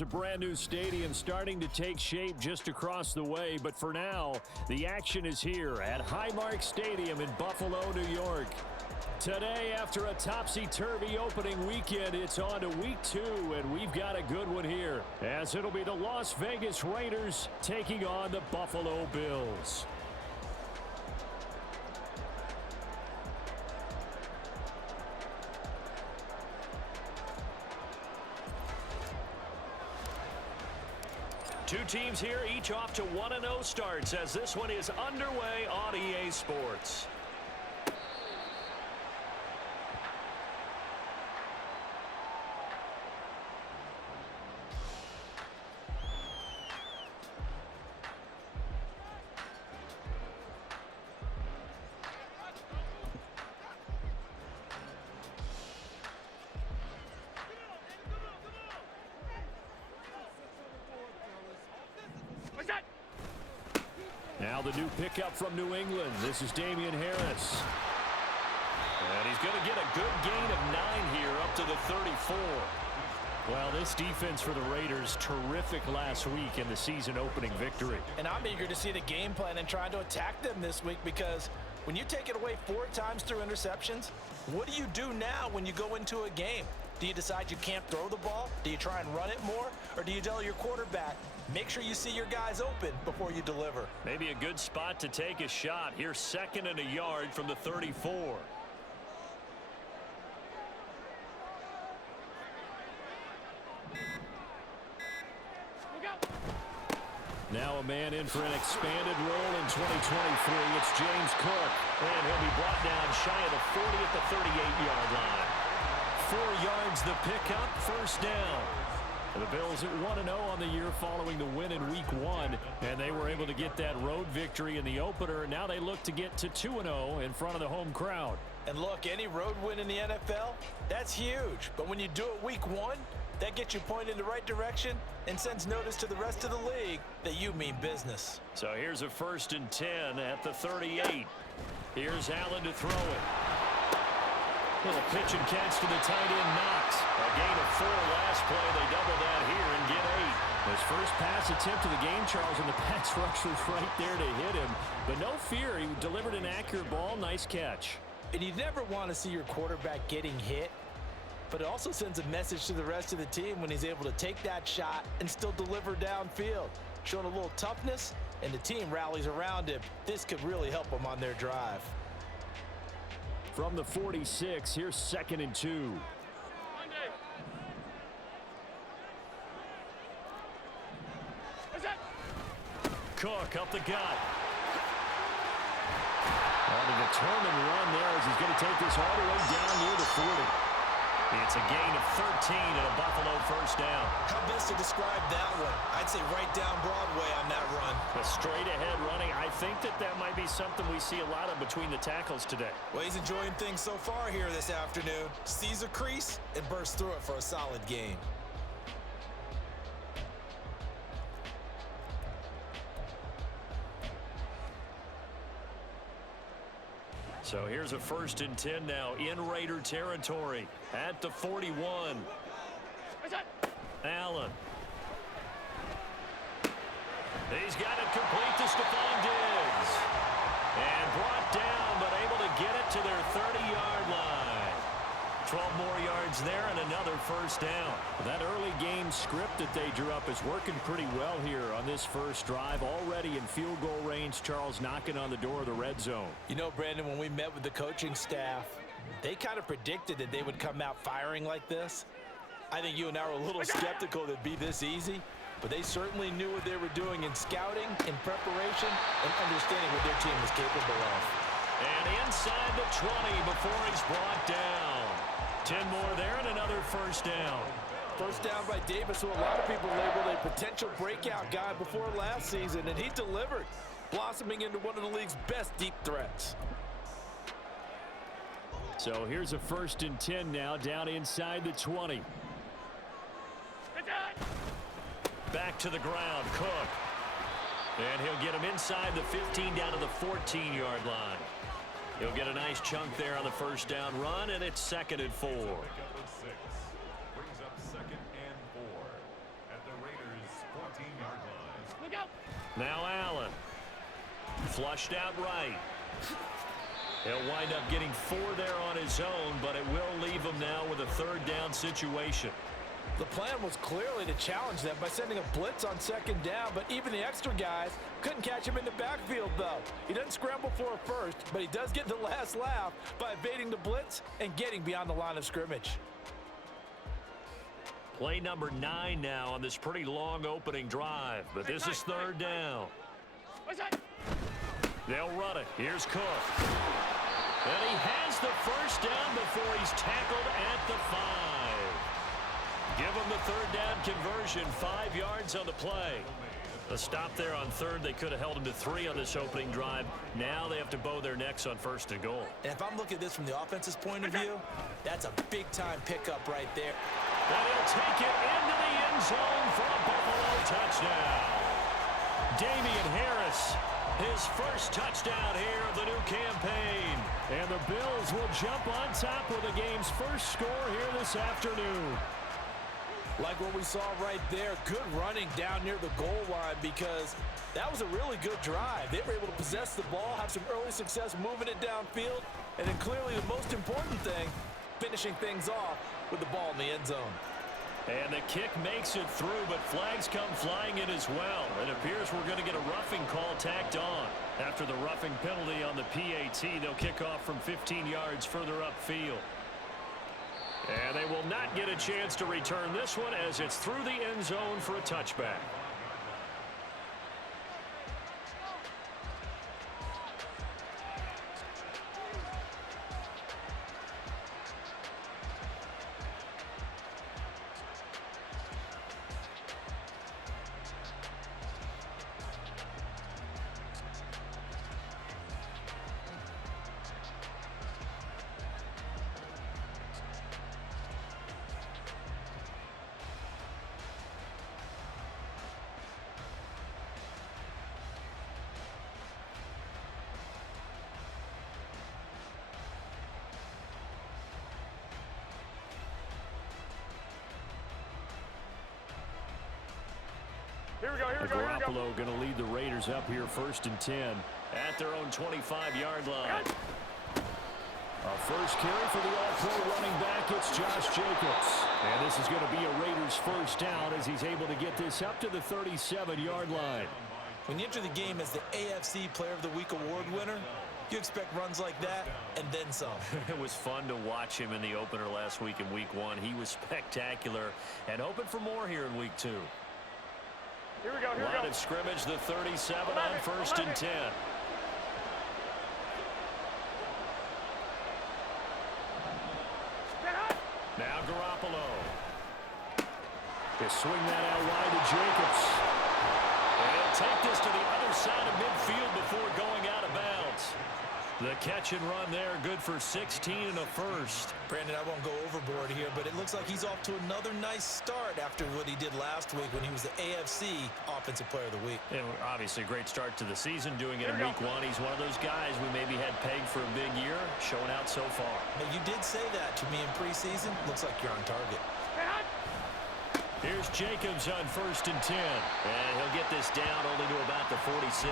There's a brand new stadium starting to take shape just across the way, but for now, the action is here at Highmark Stadium in Buffalo, New York. Today, after a topsy-turvy opening weekend, it's on to week 2, and we've got a good one here, as it'll be the Las Vegas Raiders taking on the Buffalo Bills. Two teams here, each off to 1-0 starts as this one is underway on EA Sports. Now the new pickup from New England. This is Damian Harris. And he's going to get a good gain of 9 here up to the 34. Well, this defense for the Raiders, terrific last week in the season opening victory. And I'm eager to see the game plan and trying to attack them this week, because when you take it away 4 times through interceptions, what do you do now when you go into a game? Do you decide you can't throw the ball? Do you try and run it more? Or do you tell your quarterback, make sure you see your guys open before you deliver? Maybe a good spot to take a shot. Here's 2nd and a yard from the 34. Now a man in for an expanded role in 2023. It's James Cook. And he'll be brought down shy of the 40 at the 38-yard line. 4 yards the pickup, first down. The Bills at 1-0 on the year following the win in Week 1, and they were able to get that road victory in the opener. Now they look to get to 2-0 in front of the home crowd. And look, any road win in the NFL, that's huge. But when you do it Week 1, that gets you pointed in the right direction and sends notice to the rest of the league that you mean business. So here's a 1st and 10 at the 38. Here's Allen to throw it. Little pitch and catch to the tight end, Knox. A gain of 4 last play. They double that here and get 8. His first pass attempt of the game, Charles, and the pass rush was right there to hit him. But no fear, he delivered an accurate ball. Nice catch. And you never want to see your quarterback getting hit, but it also sends a message to the rest of the team when he's able to take that shot and still deliver downfield. Showing a little toughness, and the team rallies around him. This could really help them on their drive. From the 46, here's 2nd and 2. Cook up the gut. On a determined run there as he's going to take this all the way down near the 40. It's a gain of 13 and a Buffalo first down. How best to describe that one? I'd say right down Broadway on that run. A straight-ahead running. I think that might be something we see a lot of between the tackles today. Well, he's enjoying things so far here this afternoon. Sees a crease and bursts through it for a solid gain. So here's a 1st and 10 now in Raider territory at the 41. Allen. He's got it complete to Stephon Diggs. And brought down, but able to get it to their 30-yard line. 12 more yards there and another first down. That early game script that they drew up is working pretty well here on this first drive. Already in field goal range, Charles knocking on the door of the red zone. You know, Brandon, when we met with the coaching staff, they kind of predicted that they would come out firing like this. I think you and I were a little skeptical that it'd be this easy, but they certainly knew what they were doing in scouting, in preparation, and understanding what their team was capable of. And inside the 20 before he's brought down. 10 more there and another first down. First down by Davis, who a lot of people labeled a potential breakout guy before last season, and he delivered, blossoming into one of the league's best deep threats. So here's a 1st and 10 now down inside the 20. Back to the ground, Cook. And he'll get him inside the 15 down to the 14-yard line. He'll get a nice chunk there on the first down run, and it's 2nd and 4. Brings up 2nd and 4 at the Now Allen. Flushed out right. He'll wind up getting 4 there on his own, but it will leave him now with a third down situation. The plan was clearly to challenge them by sending a blitz on second down, but even the extra guys couldn't catch him in the backfield, though. He doesn't scramble for a first, but he does get the last laugh by evading the blitz and getting beyond the line of scrimmage. Play number 9 now on this pretty long opening drive, but this is third down. They'll run it. Here's Cook. And he has the first down before he's tackled at the 5. Give him the third down conversion, 5 yards on the play. A stop there on third. They could have held him to 3 on this opening drive. Now they have to bow their necks on first and goal. And if I'm looking at this from the offense's point of view, that's a big-time pickup right there. And he'll take it into the end zone for a Buffalo touchdown. Damian Harris, his first touchdown here of the new campaign. And the Bills will jump on top with the game's first score here this afternoon. Like what we saw right there, good running down near the goal line because that was a really good drive. They were able to possess the ball, have some early success moving it downfield, and then clearly the most important thing, finishing things off with the ball in the end zone. And the kick makes it through, but flags come flying in as well. It appears we're going to get a roughing call tacked on. After the roughing penalty on the PAT, they'll kick off from 15 yards further upfield. And they will not get a chance to return this one as it's through the end zone for a touchback. Here we go. Garoppolo going to lead the Raiders up here first and 10 at their own 25-yard line. A first carry for the all-pro running back. It's Josh Jacobs. And this is going to be a Raiders first down as he's able to get this up to the 37-yard line. When you enter the game as the AFC Player of the Week award winner, you expect runs like that and then some. It was fun to watch him in the opener last week in Week 1. He was spectacular and hoping for more here in Week 2. Here we go. Line of scrimmage, the 37 on first and 10. Now Garoppolo. They swing that out wide to Jacobs. And he'll take this to the other side of midfield before going out of bounds. The catch and run there, good for 16 and a first. Brandon, I won't go overboard here, but it looks like he's off to another nice start after what he did last week when he was the AFC Offensive Player of the Week. And obviously a great start to the season, doing it in Week 1. He's one of those guys we maybe had pegged for a big year, showing out so far. Now, you did say that to me in preseason. Looks like you're on target. Here's Jacobs on first and 10. And he'll get this down only to about the 46.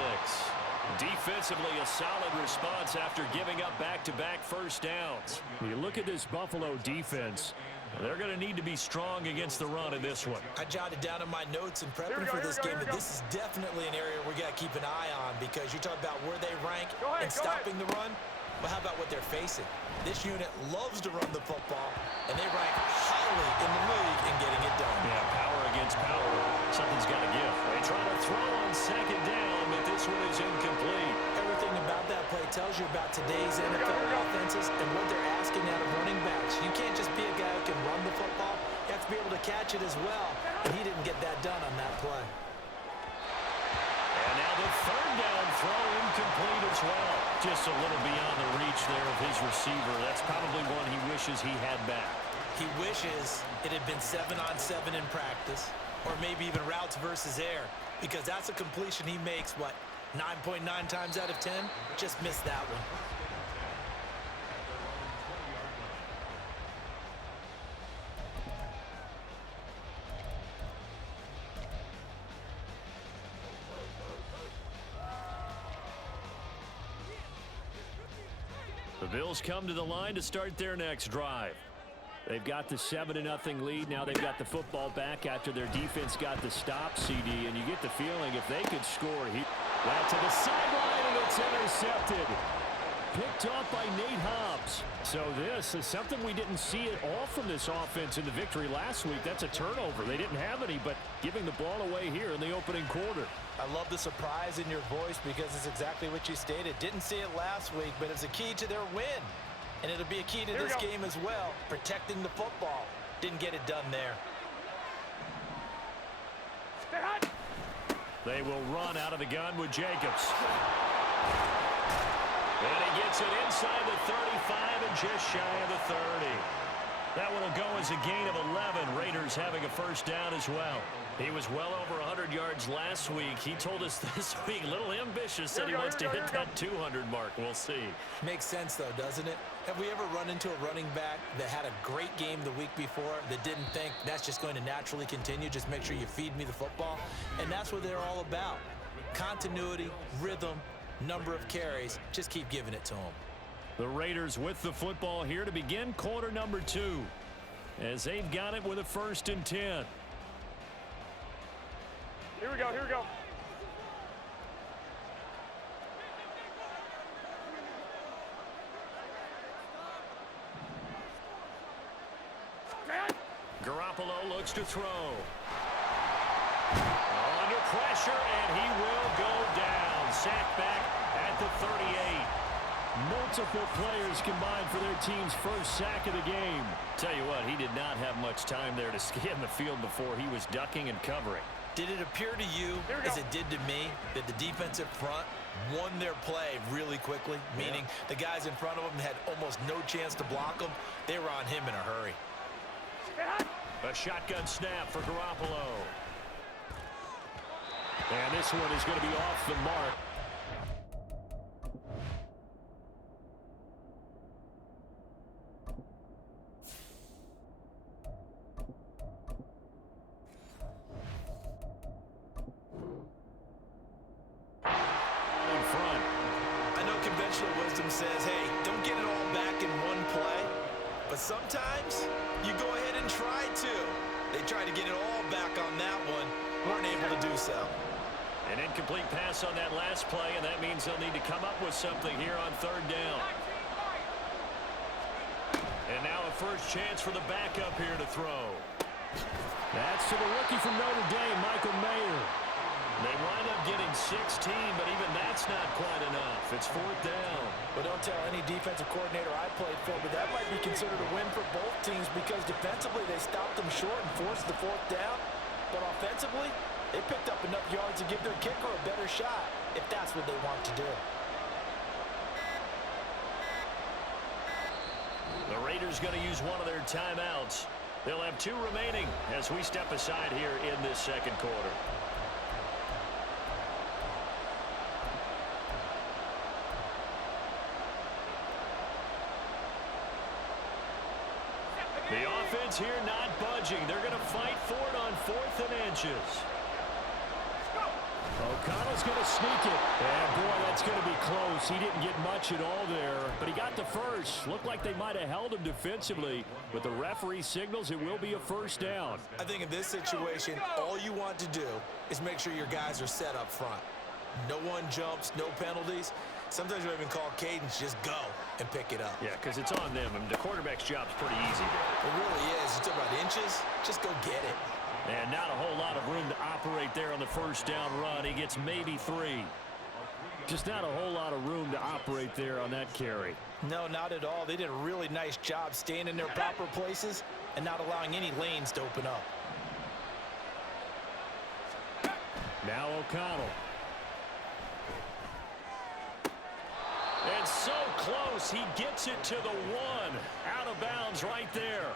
Defensively, a solid response after giving up back-to-back first downs. You look at this Buffalo defense, they're going to need to be strong against the run in this one. I jotted down in my notes in prepping for this game that this is definitely an area we got to keep an eye on because you're talking about where they rank in stopping the run. But how about what they're facing? This unit loves to run the football, and they rank highly in the league in getting it done. Yeah, power against power. Something's got to give. They try to throw on second down, but this one is incomplete. Everything about that play tells you about today's NFL offenses and what they're asking out of running backs. You can't just be a guy who can run the football. You have to be able to catch it as well, and he didn't get that done on that play. And now the third down throw incomplete as well. Just a little beyond the reach there of his receiver. That's probably one he wishes he had back. He wishes it had been 7-on-7 in practice, or maybe even routes versus air, because that's a completion he makes, 9.9 times out of 10? Just missed that one. Bills come to the line to start their next drive. They've got the 7-0 lead. Now they've got the football back after their defense got the stop, CD, and you get the feeling if they could score here. That to the sideline, and it's intercepted. Picked off by Nate Hobbs. So this is something we didn't see at all from this offense in the victory last week. That's a turnover. They didn't have any, but giving the ball away here in the opening quarter. I love the surprise in your voice because it's exactly what you stated. Didn't see it last week, but it's a key to their win. And it'll be a key to this game as well, protecting the football. Didn't get it done there. They will run out of the gun with Jacobs. And he gets it inside the 35 and just shy of the 30. That one will go as a gain of 11. Raiders having a first down as well. He was well over 100 yards last week. He told us this week, a little ambitious, that he wants to hit that 200 mark. We'll see. Makes sense, though, doesn't it? Have we ever run into a running back that had a great game the week before that didn't think that's just going to naturally continue? Just make sure you feed me the football. And that's what they're all about. Continuity, rhythm, number of carries. Just keep giving it to them. The Raiders with the football here to begin quarter number 2. As they've got it with a 1st and 10. Here we go, here we go. Garoppolo looks to throw. Under pressure, and he will go down. Sacked back at the 38. Multiple players combined for their team's first sack of the game. Tell you what, he did not have much time there to scan the field before he was ducking and covering. Did it appear to you, as it did to me, that the defensive front won their play really quickly? Meaning the guys in front of them had almost no chance to block them. They were on him in a hurry. A shotgun snap for Garoppolo. And this one is going to be off the mark. Says, hey, don't get it all back in one play. But sometimes you go ahead and try to. They tried to get it all back on that one. Weren't able to do so. An incomplete pass on that last play, and that means they'll need to come up with something here on 3rd down. And now a first chance for the backup here to throw. That's to the rookie from Notre Dame, Michael Mayer. They wind up getting 16, but even that's not quite enough. It's 4th down. Well, don't tell any defensive coordinator I played for, but that might be considered a win for both teams because defensively they stopped them short and forced the 4th down. But offensively, they picked up enough yards to give their kicker a better shot if that's what they want to do. The Raiders going to use one of their timeouts. They'll have 2 remaining as we step aside here in this 2nd quarter. The offense here not budging. They're going to fight for it on 4th and inches. O'Connell's going to sneak it. And boy, that's going to be close. He didn't get much at all there, but he got the first. Looked like they might have held him defensively, but the referee signals it will be a 1st down. I think in this situation, all you want to do is make sure your guys are set up front. No one jumps, no penalties. Sometimes we even call cadence, just go and pick it up. Yeah, because it's on them. And the quarterback's job's pretty easy there. It really is. You talk about inches, just go get it. And not a whole lot of room to operate there on the 1st down run. He gets maybe 3. Just not a whole lot of room to operate there on that carry. No, not at all. They did a really nice job staying in their proper places and not allowing any lanes to open up. Now O'Connell. And so close, he gets it to the 1. Out of bounds right there.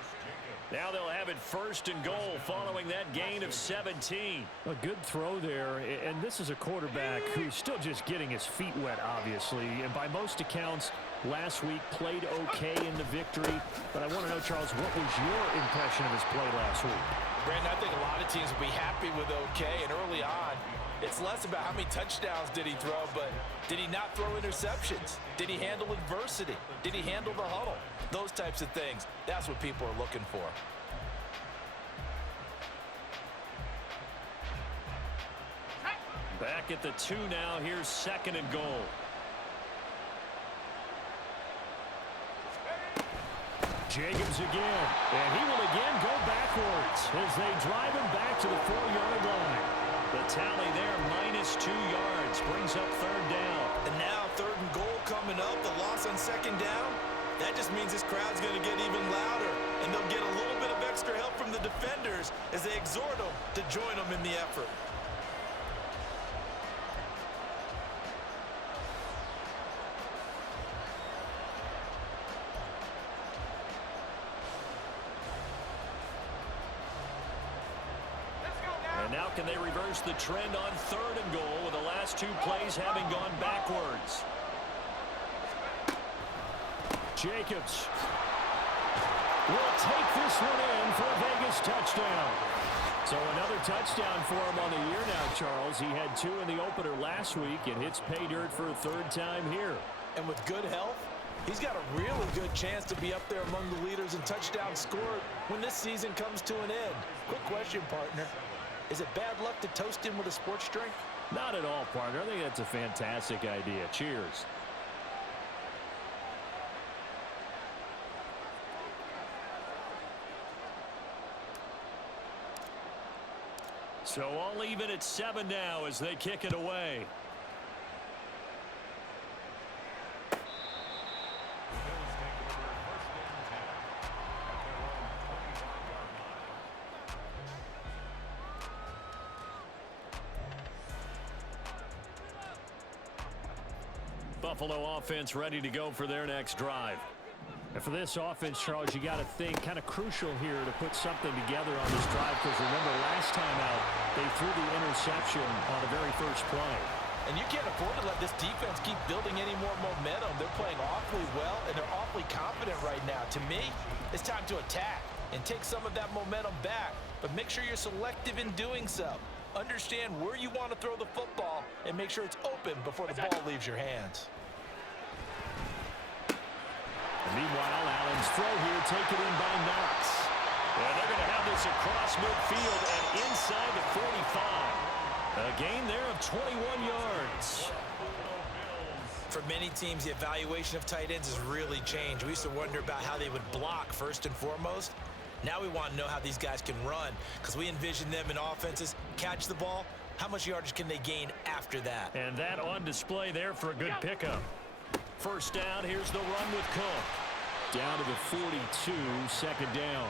Now they'll have it 1st and goal following that gain of 17. A good throw there, and this is a quarterback who's still just getting his feet wet, obviously. And by most accounts, last week played okay in the victory. But I want to know, Charles, what was your impression of his play last week? Brandon, I think a lot of teams will be happy with okay, and early on, it's less about how many touchdowns did he throw, but did he not throw interceptions? Did he handle adversity? Did he handle the huddle? Those types of things, that's what people are looking for. Back at the 2 now. Here's 2nd and goal. Jacobs again, and he will again go backwards as they drive him back to the 4-yard line. The tally there, -2 yards, brings up 3rd down. And now 3rd and goal coming up, the loss on 2nd down. That just means this crowd's going to get even louder, and they'll get a little bit of extra help from the defenders as they exhort them to join them in the effort. And now can they reverse the trend on 3rd and goal with the last 2 plays having gone backwards? Jacobs will take this one in for a Vegas touchdown. So another touchdown for him on the year now, Charles. He had 2 in the opener last week and hits pay dirt for a 3rd time here. And with good health, he's got a really good chance to be up there among the leaders in touchdowns scored when this season comes to an end. Quick question, partner. Is it bad luck to toast him with a sports drink? Not at all, partner. I think that's a fantastic idea. Cheers. So all even at 7 now as they kick it away. Buffalo offense ready to go for their next drive. And for this offense, Charles, you got to think kind of crucial here to put something together on this drive, because remember last time out they threw the interception on the very first play. And you can't afford to let this defense keep building any more momentum. They're playing awfully well, and they're awfully confident right now. To me, it's time to attack and take some of that momentum back, but make sure you're selective in doing so. Understand where you want to throw the football and make sure it's open before the ball leaves your hands. And meanwhile, Allen's throw here taken in by Knox. And they're going to have this across midfield and inside the 45. A gain there of 21 yards. For many teams, the evaluation of tight ends has really changed. We used to wonder about how they would block first and foremost. Now we want to know how these guys can run, because we envision them in offenses catch the ball. How much yardage can they gain after that? And that on display there for a good pickup. First down, here's the run with Cook. Down to the 42, 2nd down.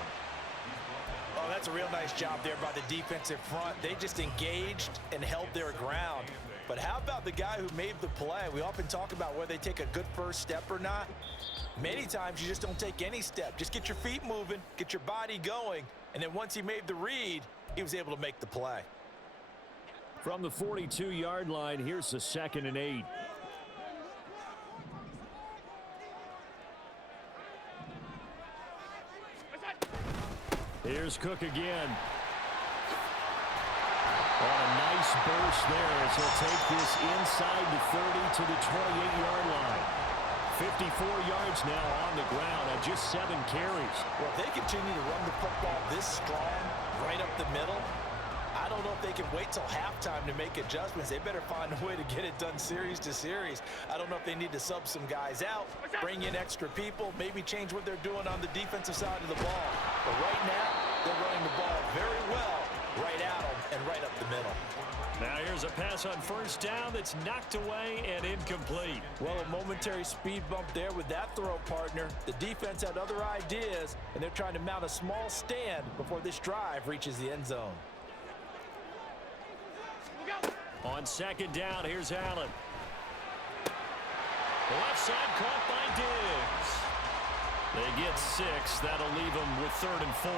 Oh, that's a real nice job there by the defensive front. They just engaged and held their ground. But how about the guy who made the play? We often talk about whether they take a good first step or not. Many times you just don't take any step. Just get your feet moving, get your body going, and then once he made the read, he was able to make the play. From the 42-yard line, here's the 2nd and 8. Here's Cook again. On a nice burst there as he'll take this inside the 30 to the 28-yard line. 54 yards now on the ground on just 7 carries. Well, if they continue to run the football this strong right up the middle, I don't know if they can wait till halftime to make adjustments. They better find a way to get it done series to series. I don't know if they need to sub some guys out, bring in extra people, maybe change what they're doing on the defensive side of the ball. But right now, they're running the ball very well right at them and right up the middle. Now here's a pass on first down that's knocked away and incomplete. Well, a momentary speed bump there with that throw, partner. The defense had other ideas, and they're trying to mount a small stand before this drive reaches the end zone. On 2nd down, here's Allen. Left side caught by Diggs. They get 6. That'll leave them with 3rd and 4.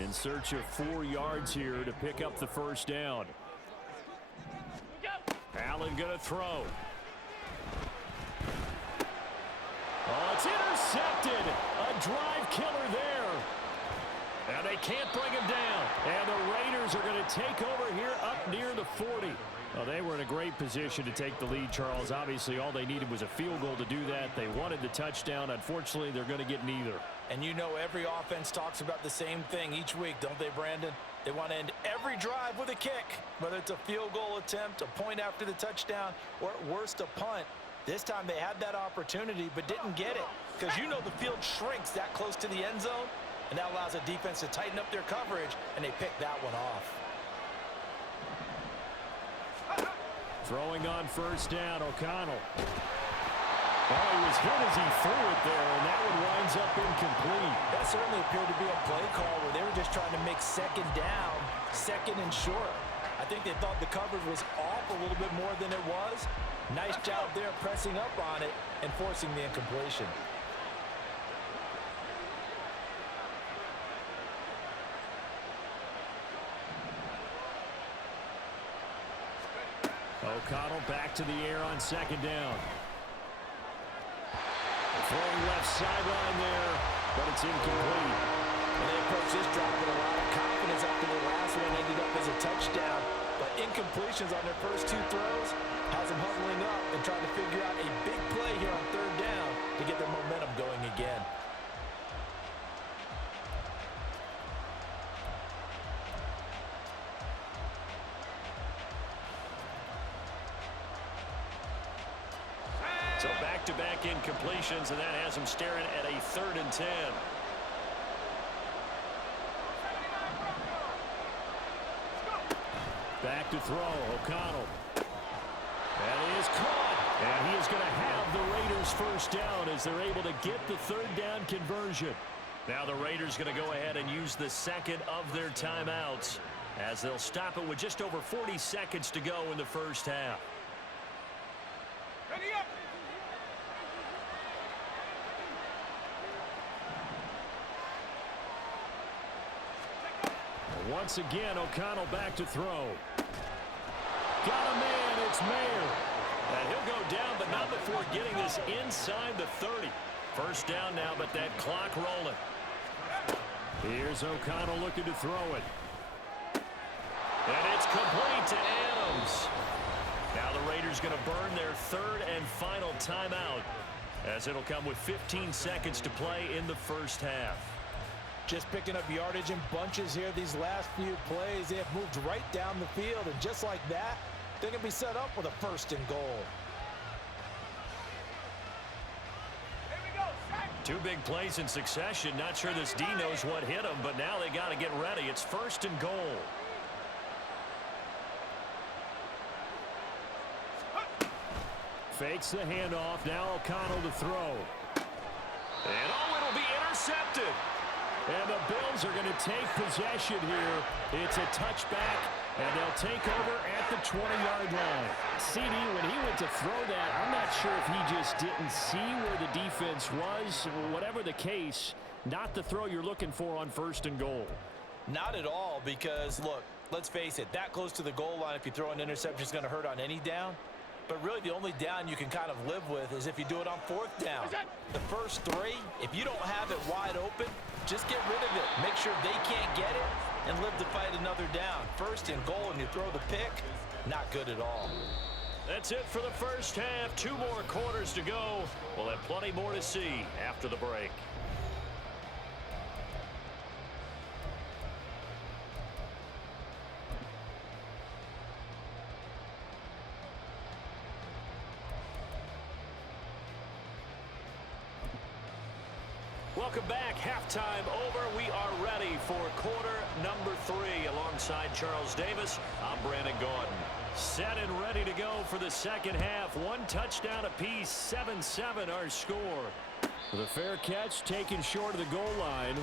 In search of 4 yards here to pick up the first down. Allen going to throw. Oh, it's intercepted. A drive killer there. And they can't bring him down. And the Raiders are going to take over here up near the 40. Well, they were in a great position to take the lead, Charles. Obviously, all they needed was a field goal to do that. They wanted the touchdown. Unfortunately, they're going to get neither. And you know every offense talks about the same thing each week, don't they, Brandon? They want to end every drive with a kick, whether it's a field goal attempt, a point after the touchdown, or at worst, a punt. This time they had that opportunity but didn't get it because you know the field shrinks that close to the end zone, and that allows the defense to tighten up their coverage, and they pick that one off. Throwing on first down, O'Connell. Oh, he was hit as he threw it there, and that one winds up incomplete. That certainly appeared to be a play call where they were just trying to make second down, second and short. I think they thought the coverage was off a little bit more than it was. Nice job there pressing up on it and forcing the incompletion. O'Connell back to the air on second down. Throwing left sideline there, but it's incomplete. And they approach this drive with a lot of confidence after the last one ended up as a touchdown. But incompletions on their first two throws has them huddling up and trying to figure out a big play here on third down to get their momentum going again. So back-to-back incompletions, and that has them staring at a 3rd and 10. Back to throw, O'Connell. And he is caught. And he is going to have the Raiders first down as they're able to get the 3rd down conversion. Now the Raiders going to go ahead and use the second of their timeouts as they'll stop it with just over 40 seconds to go in the first half. Ready up. Once again, O'Connell back to throw. Got a man, it's Mayer. And he'll go down, but not before getting this inside the 30. First down now, but that clock rolling. Here's O'Connell looking to throw it. And it's complete to Adams. Now the Raiders going to burn their 3rd and final timeout as it'll come with 15 seconds to play in the first half. Just picking up yardage in bunches here these last few plays. They have moved right down the field, and just like that, they're going to be set up with a 1st and goal. Here we go. Two big plays in succession. Not sure this D knows what hit him, but now they got to get ready. It's 1st and goal. Fakes the handoff. Now O'Connell to throw. And oh, it'll be intercepted. And the Bills are going to take possession here. It's a touchback, and they'll take over at the 20-yard line. CD, when he went to throw that, I'm not sure if he just didn't see where the defense was. Whatever the case, not the throw you're looking for on 1st and goal. Not at all, because, look, let's face it, that close to the goal line, if you throw an interception, is going to hurt on any down. But really, the only down you can kind of live with is if you do it on 4th down. The first 3, if you don't have it wide open, just get rid of it. Make sure they can't get it and live to fight another down. 1st and goal, and you throw the pick, not good at all. That's it for the first half. 2 more quarters to go. We'll have plenty more to see after the break. Welcome back. Halftime over. We are ready for quarter number 3. Alongside Charles Davis, I'm Brandon Gordon. Set and ready to go for the second half. 1 touchdown apiece. 7-7 our score. The fair catch taken short of the goal line.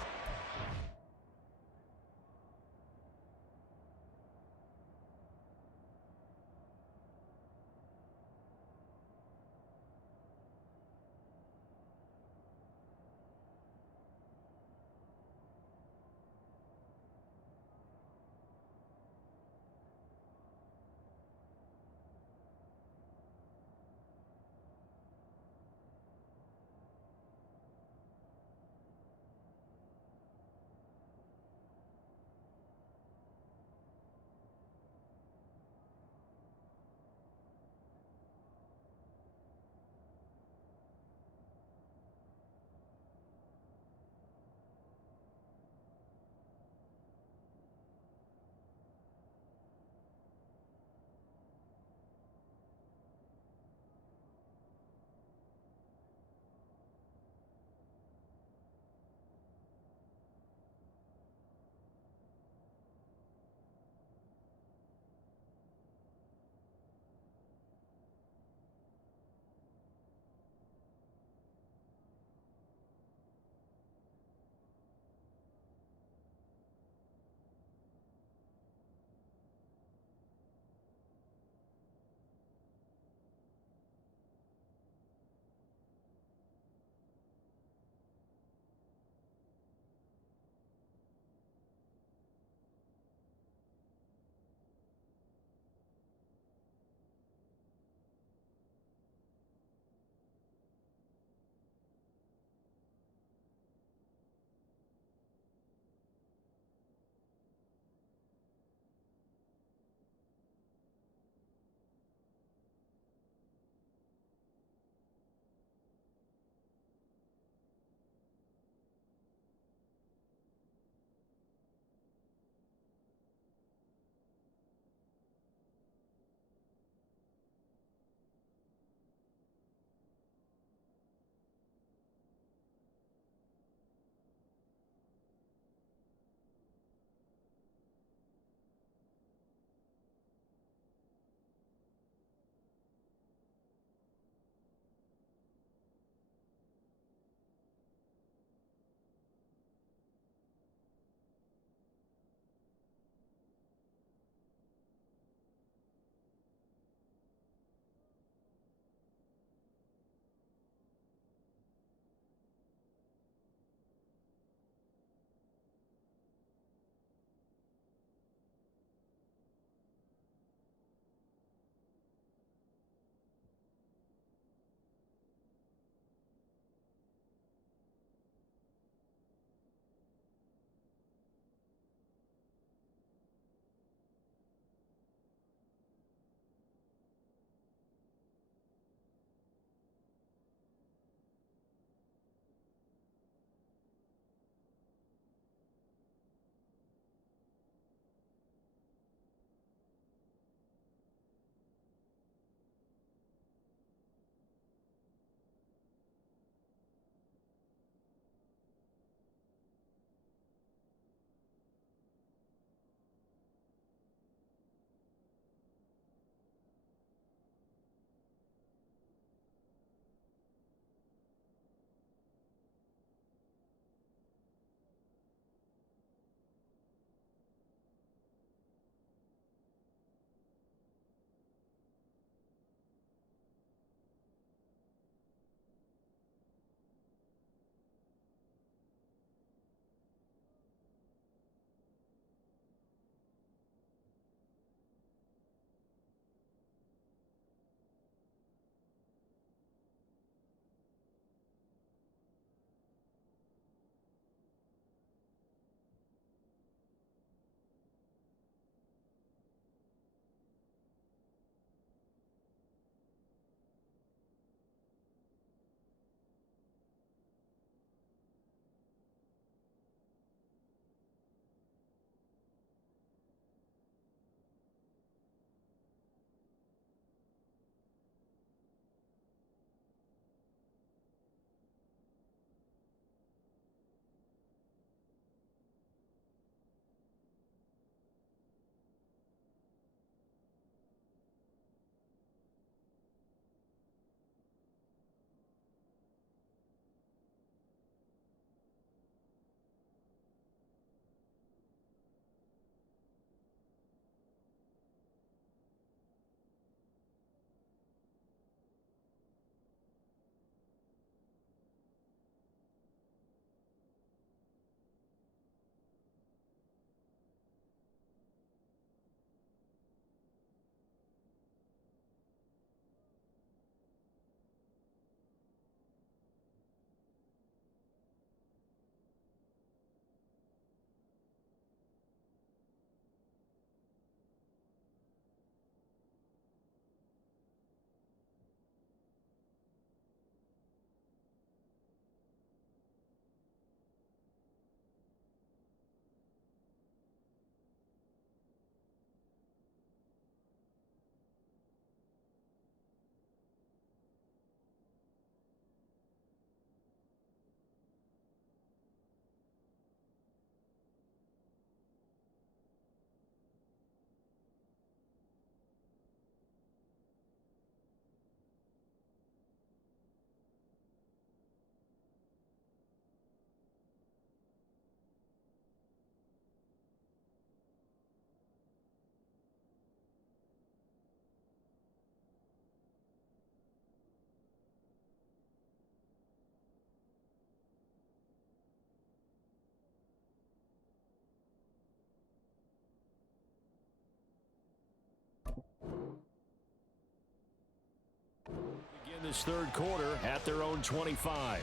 this third quarter at their own 25.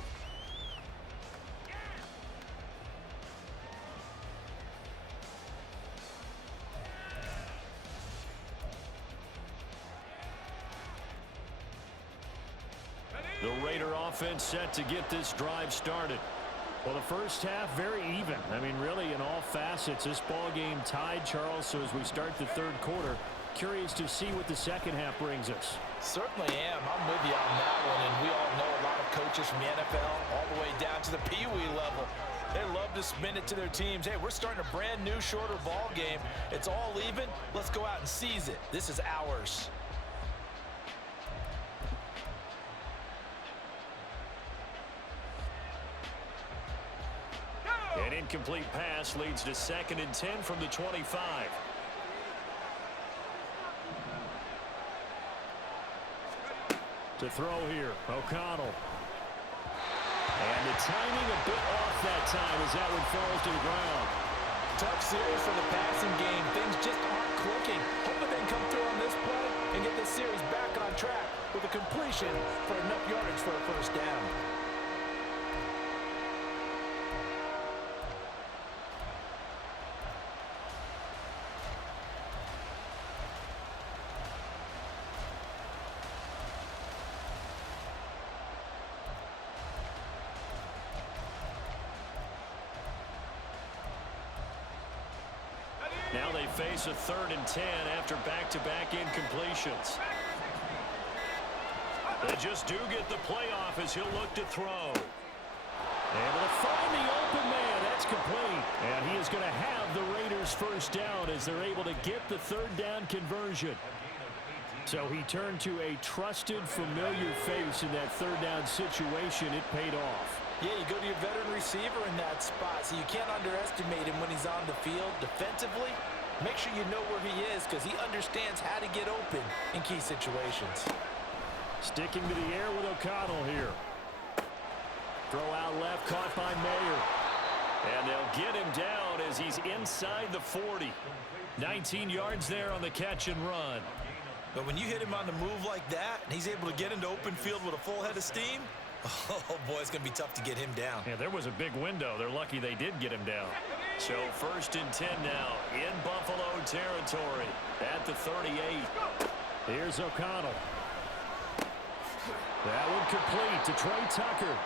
The Raider offense set to get this drive started. Well, the first half, very even. I mean, really, in all facets, this ball game tied, Charles. So as we start the third quarter, curious to see what the second half brings us. Certainly am. I'm with you on that one. And we all know a lot of coaches from the NFL all the way down to the Pee Wee level. They love to spin it to their teams. Hey, we're starting a brand new, shorter ball game. It's all even. Let's go out and seize it. This is ours. An incomplete pass leads to 2nd and 10 from the 25. To throw here, O'Connell. And the timing a bit off that time as that one falls to the ground. Tough series for the passing game. Things just aren't clicking. Hoping they can come through on this play and get this series back on track with a completion for enough yardage for a first down. Now they face a 3rd and 10 after back-to-back incompletions. They just do get the playoff as he'll look to throw. Able to find the open man. That's complete. And he is going to have the Raiders first down as they're able to get the 3rd down conversion. So he turned to a trusted, familiar face in that 3rd down situation. It paid off. Yeah, you go to your veteran receiver in that spot, so you can't underestimate him when he's on the field. Defensively, make sure you know where he is because he understands how to get open in key situations. Sticking to the air with O'Connell here. Throw out left, caught by Mayer. And they'll get him down as he's inside the 40. 19 yards there on the catch and run. But when you hit him on the move like that, and he's able to get into open field with a full head of steam, oh, boy, it's going to be tough to get him down. Yeah, there was a big window. They're lucky they did get him down. So 1st and 10 now in Buffalo territory at the 38. Here's O'Connell. That one complete to Trey Tucker.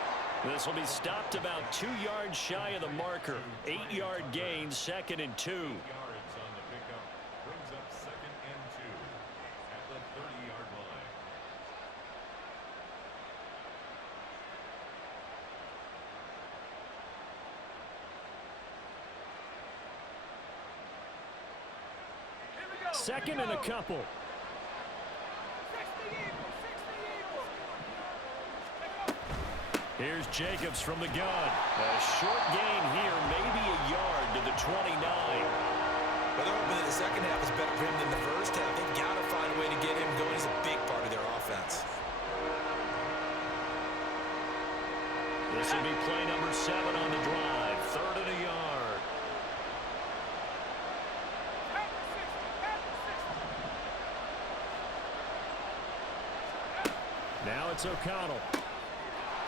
This will be stopped about 2 yards shy of the marker. 8-yard gain, 2nd and 2. Second and a couple. Here's Jacobs from the gun. A short gain here, maybe a yard to the 29. Well, they're hoping that the second half is better for him than the first half. They've got to find a way to get him going. He's a big part of their offense. This will be play number 7 on the drive. 3rd and a yard. Now it's O'Connell.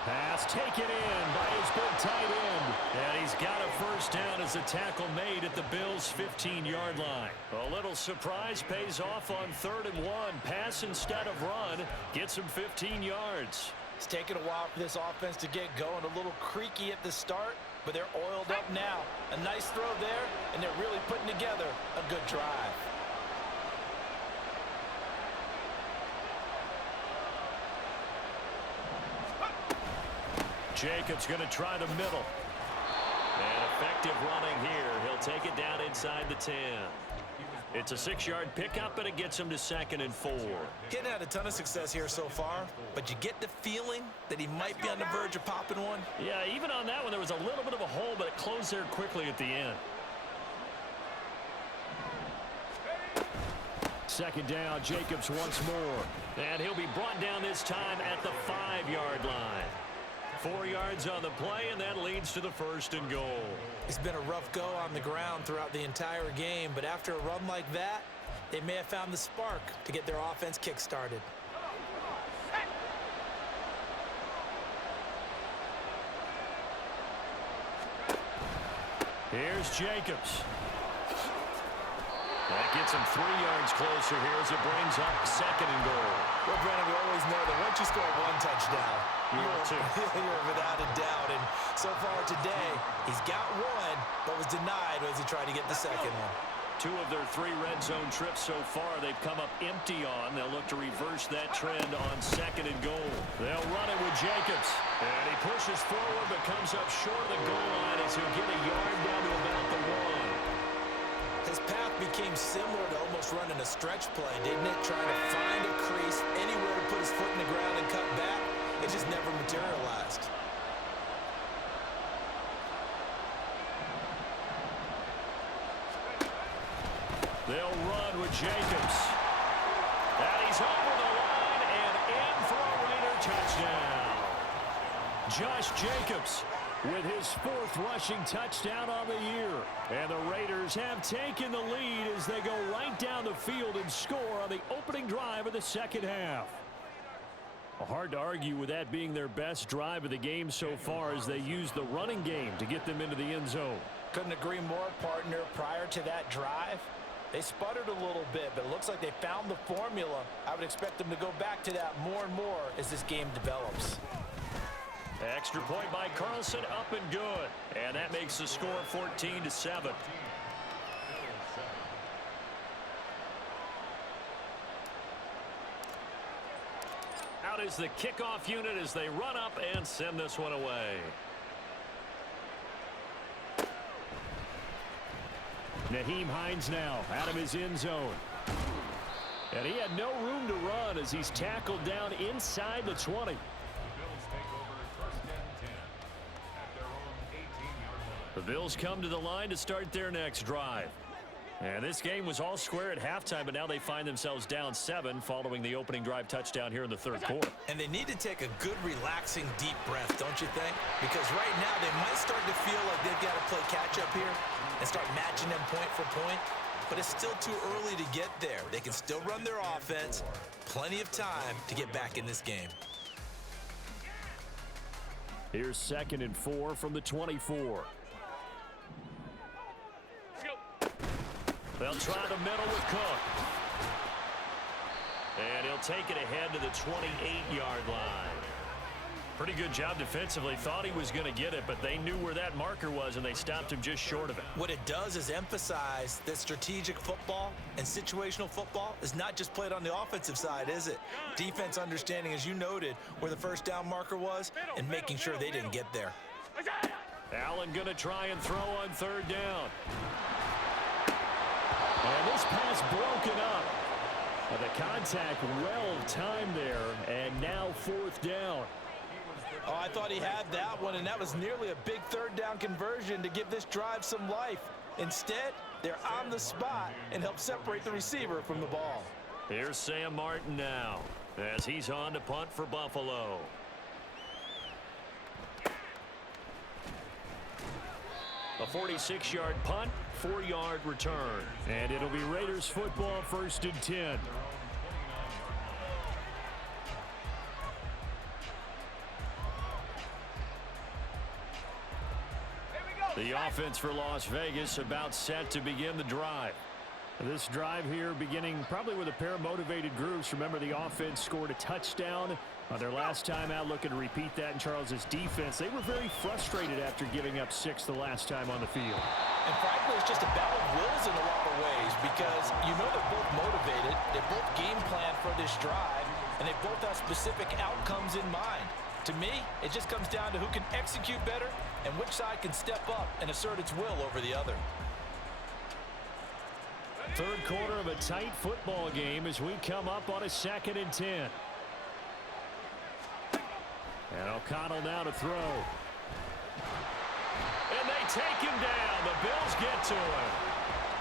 Pass taken in by his big tight end. And he's got a first down as the tackle made at the Bills' 15-yard line. A little surprise pays off on 3rd and 1. Pass instead of run. Gets him 15 yards. It's taken a while for this offense to get going. A little creaky at the start, but they're oiled up now. A nice throw there, and they're really putting together a good drive. Jacobs going to try the middle. And effective running here. He'll take it down inside the 10. It's a 6-yard pickup, and it gets him to 2nd and 4. Getting had a ton of success here so far, but you get the feeling that he might be on the verge of popping one. Yeah, even on that one, there was a little bit of a hole, but it closed there quickly at the end. 2nd down, Jacobs once more. And he'll be brought down this time at the 5-yard line. 4 yards on the play, and that leads to the 1st and goal. It's been a rough go on the ground throughout the entire game, but after a run like that, they may have found the spark to get their offense kick-started. Here's Jacobs. That gets him 3 yards closer here as it brings up 2nd and goal. Well, Brandon, we always know that once you score 1 touchdown, you're without a doubt. And so far today, he's got 1, but was denied as he tried to get the 2nd one. 2 of their 3 red zone trips so far they've come up empty on. They'll look to reverse that trend on 2nd and goal. They'll run it with Jacobs. And he pushes forward but comes up short of the goal line as he'll get a yard down to about the 1. His path became similar to almost running a stretch play, didn't it? Trying to find a crease, anywhere to put his foot in the ground and cut back. It just never materialized. They'll run with Jacobs. And he's over the line and in for a Raider touchdown. Josh Jacobs with his 4th rushing touchdown on the year. And the Raiders have taken the lead as they go right down the field and score on the opening drive of the 2nd half. Hard to argue with that being their best drive of the game so far as they use the running game to get them into the end zone. Couldn't agree more, partner. Prior to that drive, they sputtered a little bit, but it looks like they found the formula. I would expect them to go back to that more and more as this game develops. Extra point by Carlson, up and good. And that makes the score 14-7. Out is the kickoff unit as they run up and send this one away. Nyheim Hines now out of his end zone. And he had no room to run as he's tackled down inside the 20. The Bills come to the line to start their next drive. And this game was all square at halftime, but now they find themselves down 7 following the opening drive touchdown here in the 3rd quarter. And they need to take a good, relaxing, deep breath, don't you think? Because right now they might start to feel like they've got to play catch-up here and start matching them point for point. But it's still too early to get there. They can still run their offense. Plenty of time to get back in this game. Here's 2nd and 4 from the 24. They'll try the middle with Cook. And he'll take it ahead to the 28-yard line. Pretty good job defensively. Thought he was going to get it, but they knew where that marker was, and they stopped him just short of it. What it does is emphasize that strategic football and situational football is not just played on the offensive side, is it? Defense understanding, as you noted, where the 1st down marker was and making sure they didn't get there. Allen going to try and throw on 3rd down. And this pass broken up. The contact well timed there, and now 4th down. Oh, I thought he had that one, and that was nearly a big 3rd down conversion to give this drive some life. Instead, they're on the spot and help separate the receiver from the ball. Here's Sam Martin now as he's on to punt for Buffalo. A 46-yard punt, 4-yard return. And it'll be Raiders football, 1st and 10. The offense for Las Vegas about set to begin the drive. This drive here beginning probably with a pair of motivated groups. Remember, the offense scored a touchdown on their last time out. Looking to repeat that in Charles's defense. They were very frustrated after giving up 6 the last time on the field. And frankly, it's just a battle of wills in a lot of ways because you know they're both motivated. They both game plan for this drive, and they both have specific outcomes in mind. To me, it just comes down to who can execute better and which side can step up and assert its will over the other. 3rd quarter of a tight football game as we come up on a 2nd and 10. And O'Connell now to throw. And they take him down. The Bills get to him.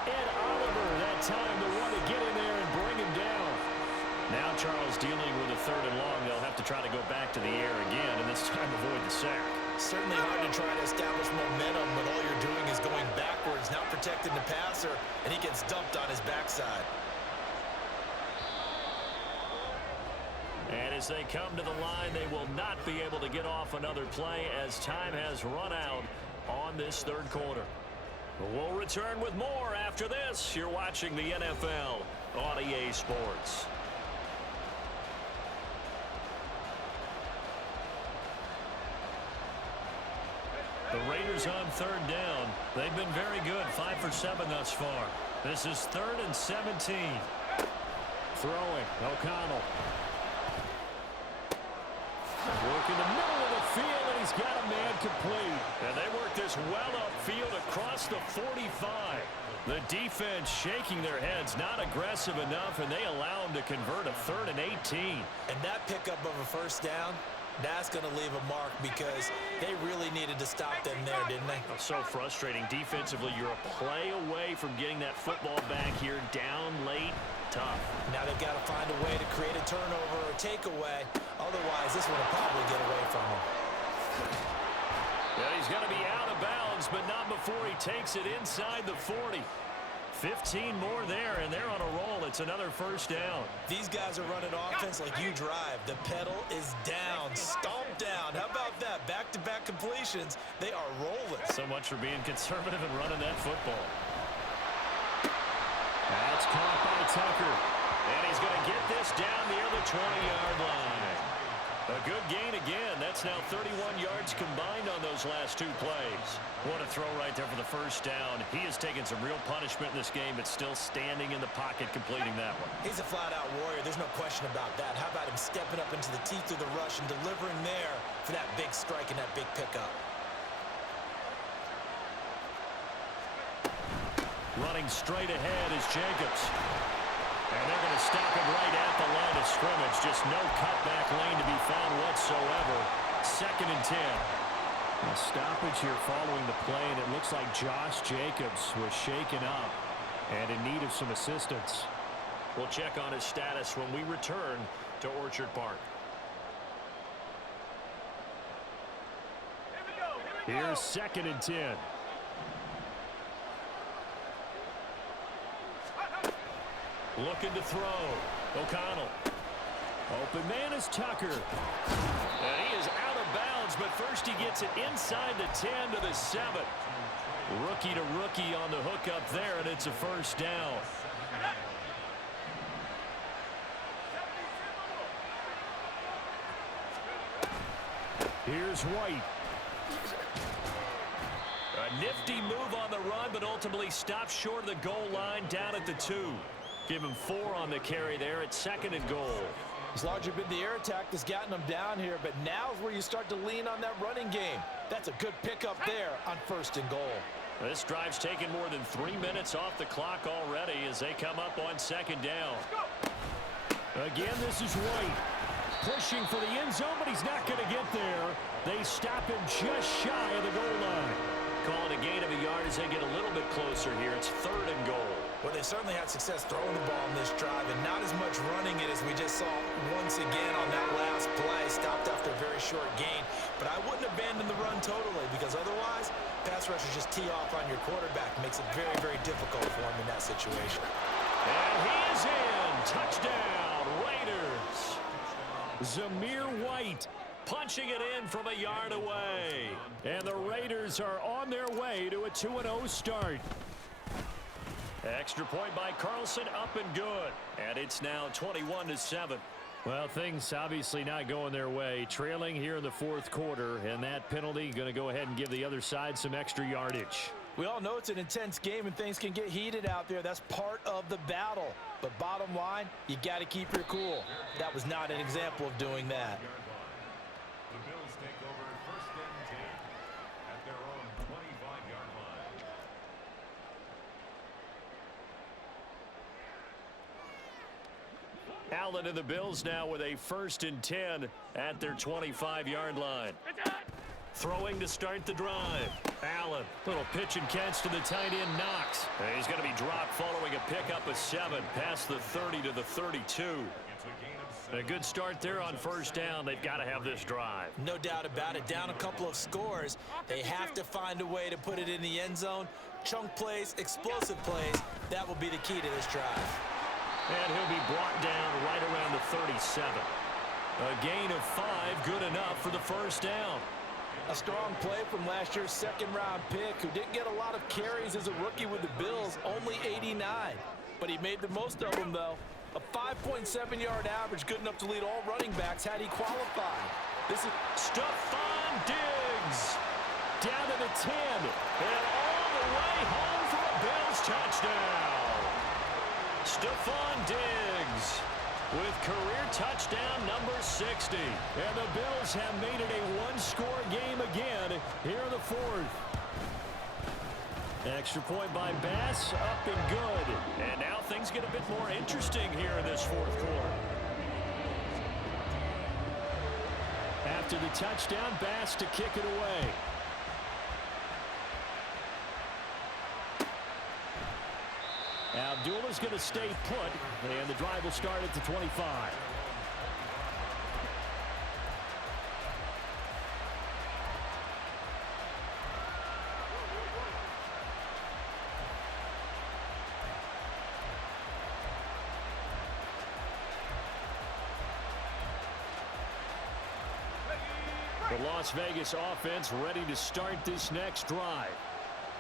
Ed Oliver that time the one to get in there and bring him down. Now Charles dealing with a 3rd and long. They'll have to try to go back to the air again and this time avoid the sack. Certainly hard to try to establish momentum when all you're doing is going backwards, not protecting the passer, and he gets dumped on his backside. And as they come to the line, they will not be able to get off another play as time has run out on this 3rd quarter. We'll return with more after this. You're watching the NFL on EA Sports. The Raiders on third down. They've been very good, 5 for 7 thus far. This is 3rd and 17. Throwing, O'Connell. Working the middle of the field, and he's got a man complete. And they work this well upfield across the 45. The defense shaking their heads, not aggressive enough, and they allow him to convert a 3rd and 18. And that pickup of a first down, that's going to leave a mark because they really needed to stop them there, didn't they? So frustrating. Defensively, you're a play away from getting that football back here, down late, tough. Now they've got to find a way to create a turnover or a takeaway. Otherwise, this one will probably get away from him. Yeah, he's going to be out of bounds, but not before he takes it inside the 40. 15 more there, and they're on a roll. It's another first down. These guys are running offense like you drive. The pedal is down, stomped down. How about that? Back-to-back completions. They are rolling. So much for being conservative and running that football. That's caught by Tucker. And he's going to get this down near the 20-yard line. A good gain again. That's now 31 yards combined on those last 2 plays. What a throw right there for the first down. He has taken some real punishment in this game, but still standing in the pocket completing that one. He's a flat-out warrior. There's no question about that. How about him stepping up into the teeth of the rush and delivering there for that big strike and that big pickup? Running straight ahead is Jacobs. And they're going to stop him right at the line of scrimmage. Just no cutback lane to be found whatsoever. 2nd and 10. A stoppage here following the play, and it looks like Josh Jacobs was shaken up and in need of some assistance. We'll check on his status when we return to Orchard Park. Here's 2nd and 10. Looking to throw. O'Connell. Open man is Tucker. And he is out of bounds, but first he gets it inside the 10 to the 7. Rookie to rookie on the hook up there, and it's a first down. Here's White. A nifty move on the run, but ultimately stopped short of the goal line down at the 2. Give him 4 on the carry there at 2nd and goal. It's largely been the air attack that's gotten them down here, but now is where you start to lean on that running game. That's a good pickup there on 1st and goal. This drive's taken more than 3 minutes off the clock already as they come up on 2nd down. Again, this is White. Pushing for the end zone, but he's not going to get there. They stop him just shy of the goal line. Calling a gain of a yard as they get a little bit closer here. It's 3rd and goal. Well, they certainly had success throwing the ball in this drive, and not as much running it as we just saw once again on that last play. Stopped after a very short gain. But I wouldn't abandon the run totally, because otherwise, pass rushers just tee off on your quarterback. Makes it very, very difficult for him in that situation. And he is in. Touchdown, Raiders. Zamir White punching it in from a yard away. And the Raiders are on their way to a 2-0 start. Extra point by Carlson, up and good. And it's now 21-7. Well, things obviously not going their way. Trailing here in the 4th quarter, and that penalty going to go ahead and give the other side some extra yardage. We all know it's an intense game and things can get heated out there. That's part of the battle. But bottom line, you got to keep your cool. That was not an example of doing that. The Bills take over 1st and 10 at their own 25-yard line. Allen and the Bills now with a 1st and 10 at their 25-yard line. Throwing to start the drive. Allen, little pitch and catch to the tight end, Knox. And he's going to be dropped following a pickup of 7 past the 30 to the 32. A good start there on 1st down. They've got to have this drive. No doubt about it. Down a couple of scores. They have to find a way to put it in the end zone. Chunk plays, explosive plays. That will be the key to this drive. And he'll be brought down right around the 37. A gain of 5, good enough for the 1st down. A strong play from last year's second-round pick who didn't get a lot of carries as a rookie with the Bills, only 89. But he made the most of them, though. A 5.7-yard average, good enough to lead all running backs had he qualified. This is Stephon Diggs down to the 10 and all the way home for a Bills touchdown. Stephon Diggs with career touchdown number 60. And the Bills have made it a one-score game again here in the fourth. Extra point by Bass, up and good. And now things get a bit more interesting here in this fourth quarter. After the touchdown, Bass to kick it away. Abdullah's going to stay put, and the drive will start at the 25. The Las Vegas offense ready to start this next drive.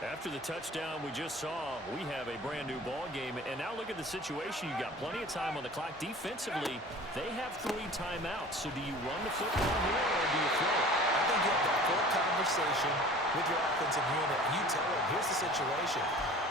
After the touchdown we just saw, we have a brand new ball game. And now look at the situation. You've got plenty of time on the clock. Defensively, they have 3 timeouts. So do you run the football here or do you throw it? I think you have that full conversation with your offensive unit. You tell them, here's the situation.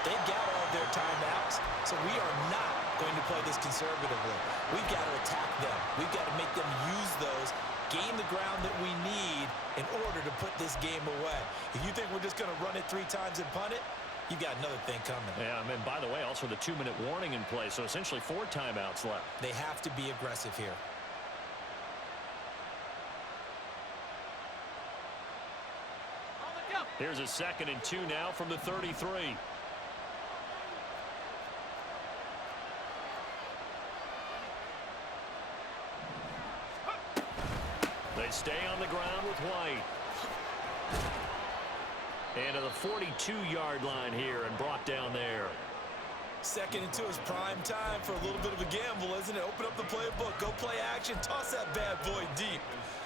They've got all of their timeouts, so we are not going to play this conservatively. We've got to attack them. We've got to make them use those, gain the ground that we need in order to put this game away. If you think we're just going to run it 3 times and punt it, you've got another thing coming. Yeah, and by the way, also the 2-minute warning in play, so essentially 4 timeouts left. They have to be aggressive here. Here's a 2nd and 2 now from the 33. They stay on the ground with White. And to the 42-yard line here and brought down there. 2nd and 2 is prime time for a little bit of a gamble, isn't it? Open up the playbook, go play action, toss that bad boy deep.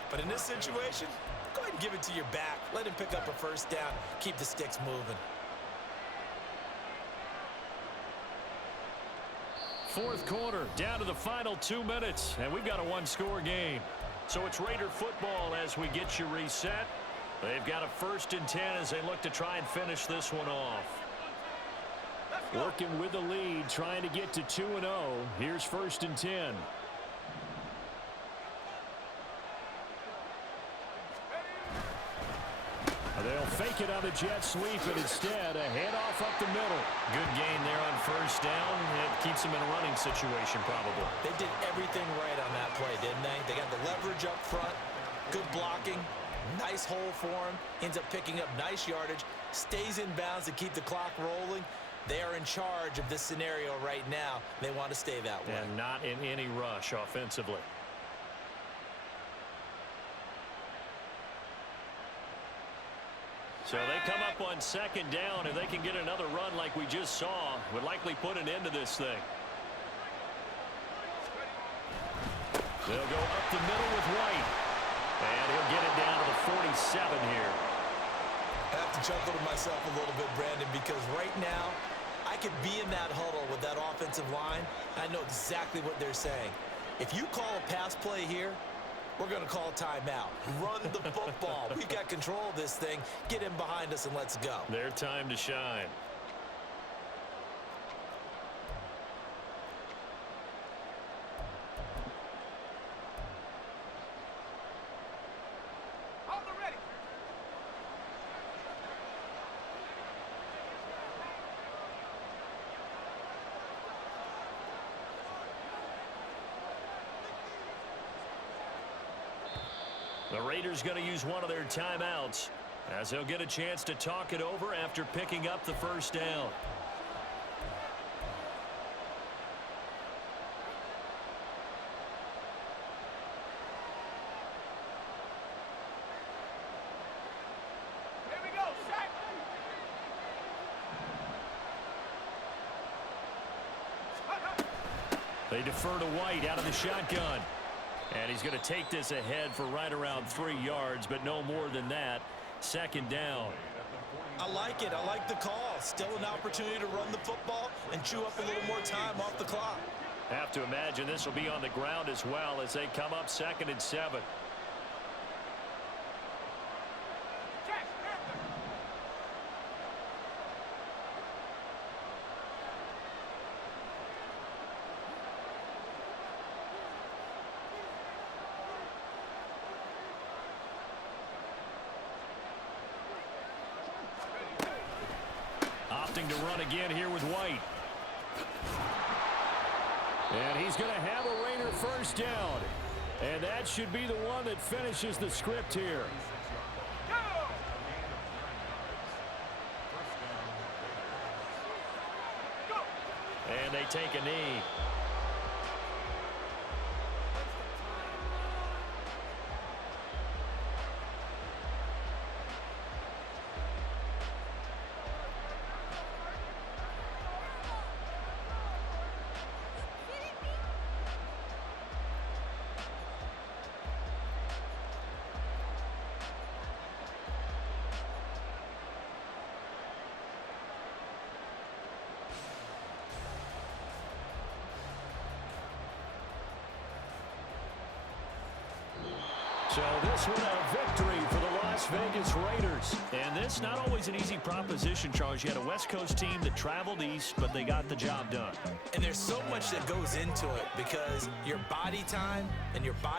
But in this situation, go ahead and give it to your back. Let him pick up a first down. Keep the sticks moving. Fourth quarter, down to the final 2 minutes, and we've got a one-score game. So it's Raider football as we get you reset. They've got a 1st and 10 as they look to try and finish this one off. Working with the lead, trying to get to 2-0. Here's 1st and 10. They'll fake it on the jet sweep, and instead a handoff up the middle. Good gain there on 1st down. It keeps them in a running situation probably. They did everything right on that play, didn't they? They got the leverage up front, good blocking, nice hole for him, ends up picking up nice yardage, stays in bounds to keep the clock rolling. They are in charge of this scenario right now. They want to stay that way. And not in any rush offensively. So they come up on 2nd down, and they can get another run like we just saw. Would likely put an end to this thing. They'll go up the middle with White. And he'll get it down to the 47 here. I have to chuckle to myself a little bit, Brandon, because right now I could be in that huddle with that offensive line. I know exactly what they're saying. If you call a pass play here, we're going to call timeout. Run the football. We've got control of this thing. Get him behind us and let's go. Their time to shine. On the ready. The Raiders going to use one of their timeouts as they'll get a chance to talk it over after picking up the 1st down. Here we go, set. They defer to White out of the shotgun. And he's going to take this ahead for right around 3 yards, but no more than that. Second down. I like it. I like the call. Still an opportunity to run the football and chew up a little more time off the clock. Have to imagine this will be on the ground as well as they come up 2nd and 7. Check, Panther. Opting to run again here with White. And he's going to have a Raider first down. And that should be the one that finishes the script here. Go! Go! And they take a knee. So this one a victory for the Las Vegas Raiders. And this not always an easy proposition, Charles. You had a West Coast team that traveled east, but they got the job done. And there's so much that goes into it because your body time and your body